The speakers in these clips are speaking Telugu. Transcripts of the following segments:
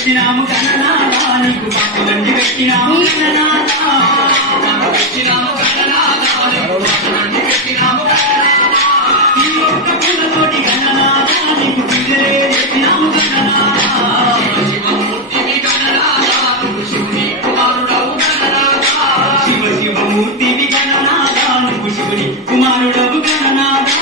పెట్టినాము గణనాథా నీకు పాపలన్నీ పెట్టినాము గణనాథా పెట్టినాము గణనాథా నీకు పాపలన్నీ పెట్టినాము గణనాథా ఈ ఒక్క పూలతోటి గణనాథా నీకు పూజలే చేసినాము గణనాథా శివమూర్తివి గణనాథా నువ్వు శివుని కుమారుడవు గణనాథా శివ శివమూర్తివి గణనాథా నువ్వు శివుని కుమారుడవు గణనాథా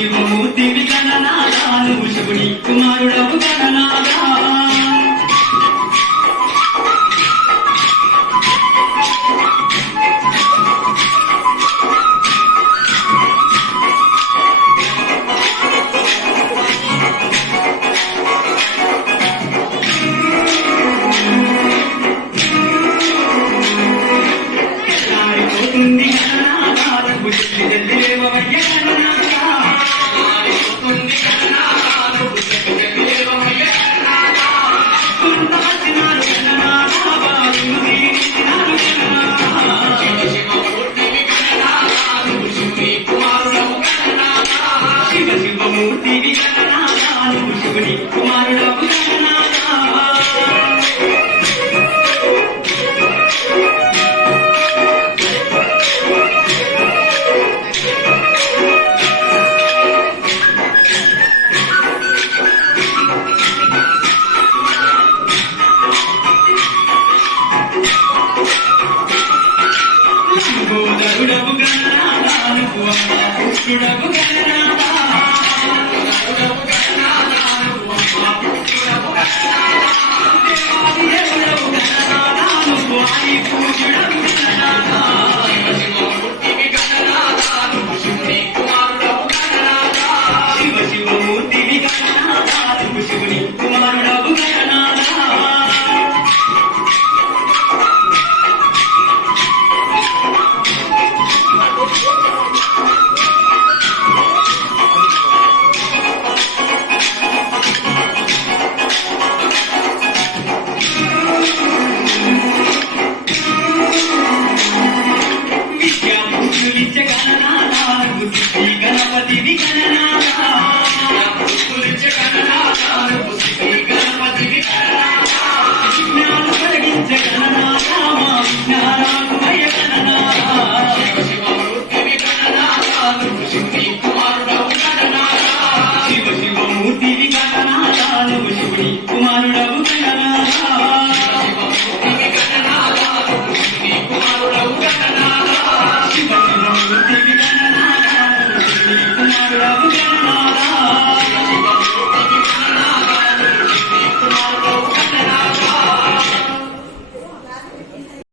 శివమూర్తివి గణనాథా నువ్వు శివుని కుమారుడవు గణనాథా శివమూర్తివి గణనాథా నువ్వు శివుని కుమారుడవు గణనాథా గోదరుడవు గణనాథా నువ్వు పుష్టుడవు గణనాథా శివమూర్తివి గణనాథా నువ్వు శివుని కుమారుడవు గణనాథా విద్యాబుద్ధులిచ్చ గణనాథా